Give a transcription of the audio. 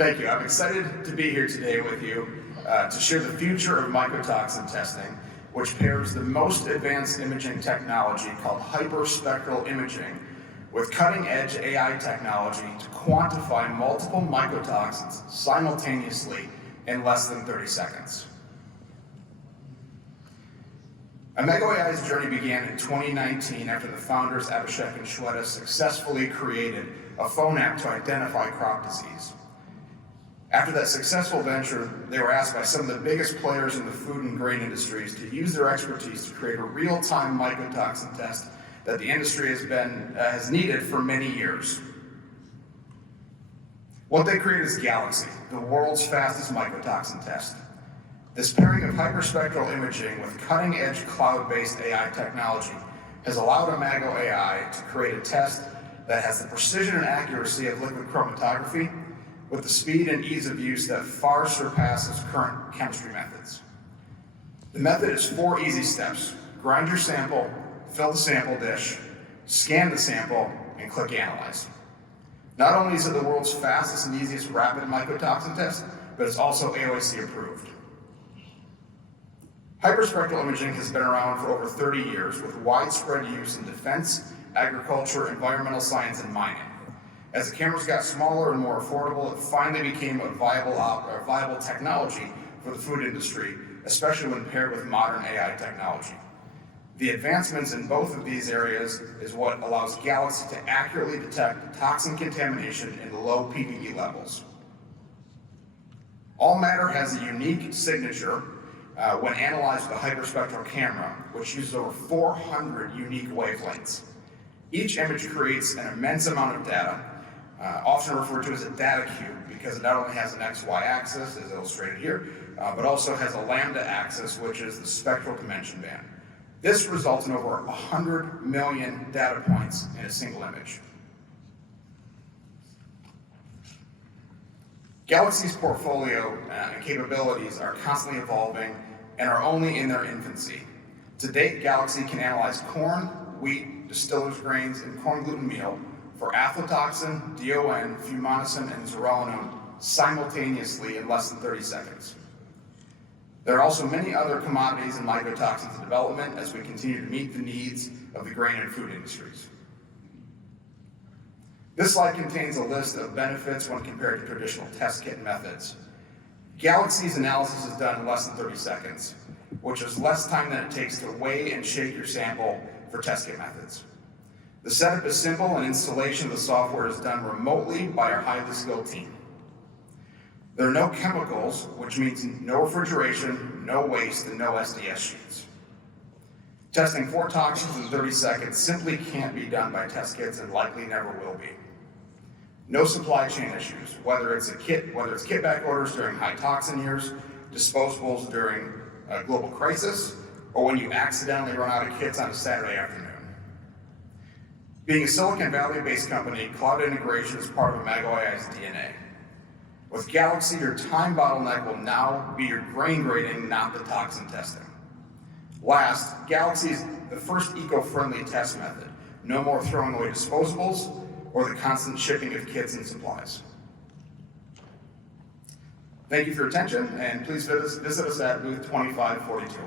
Thank you. I'm excited to be here today with you to share the future of mycotoxin testing, which pairs the most advanced imaging technology called hyperspectral imaging with cutting-edge AI technology to quantify multiple mycotoxins simultaneously in less than 30 seconds. ImagoAI's journey began in 2019 after the founders Abhishek and Shweta successfully created a phone app to identify crop disease. After that successful venture, they were asked by some of the biggest players in the food and grain industries to use their expertise to create a real-time mycotoxin test that the industry has needed for many years. What they created is Galaxy, the world's fastest mycotoxin test. This pairing of hyperspectral imaging with cutting-edge cloud-based AI technology has allowed ImagoAI to create a test that has the precision and accuracy of liquid chromatography with the speed and ease of use that far surpasses current chemistry methods. The method is 4 easy steps. Grind your sample, fill the sample dish, scan the sample, and click Analyze. Not only is it the world's fastest and easiest rapid mycotoxin test, but it's also AOAC approved. Hyperspectral imaging has been around for over 30 years with widespread use in defense, agriculture, environmental science, and mining. As the cameras got smaller and more affordable, it finally became a viable technology for the food industry, especially when paired with modern AI technology. The advancements in both of these areas is what allows Galaxy to accurately detect toxin contamination in the low ppb levels. All matter has a unique signature when analyzed with a hyperspectral camera, which uses over 400 unique wavelengths. Each image creates an immense amount of data, often referred to as a data cube, because it not only has an XY axis, as illustrated here, but also has a lambda axis, which is the spectral dimension band. This results in over 100 million data points in a single image. Galaxy's portfolio and capabilities are constantly evolving and are only in their infancy. To date, Galaxy can analyze corn, wheat, distillers grains, and corn gluten meal for aflatoxin, DON, fumonisin, and zearalenone simultaneously in less than 30 seconds. There are also many other commodities and mycotoxins in development as we continue to meet the needs of the grain and food industries. This slide contains a list of benefits when compared to traditional test kit methods. Galaxy's analysis is done in less than 30 seconds, which is less time than it takes to weigh and shake your sample for test kit methods. The setup is simple and installation of the software is done remotely by our highly skilled team. There are no chemicals, which means no refrigeration, no waste, and no SDS sheets. Testing 4 toxins in 30 seconds simply can't be done by test kits and likely never will be. No supply chain issues, whether it's kitback orders during high toxin years, disposables during a global crisis, or when you accidentally run out of kits on a Saturday afternoon. Being a Silicon Valley-based company, cloud integration is part of ImagoAI's DNA. With Galaxy, your time bottleneck will now be your grain grading, not the toxin testing. Last, Galaxy is the first eco-friendly test method. No more throwing away disposables or the constant shipping of kits and supplies. Thank you for your attention, and please visit us at booth 2542.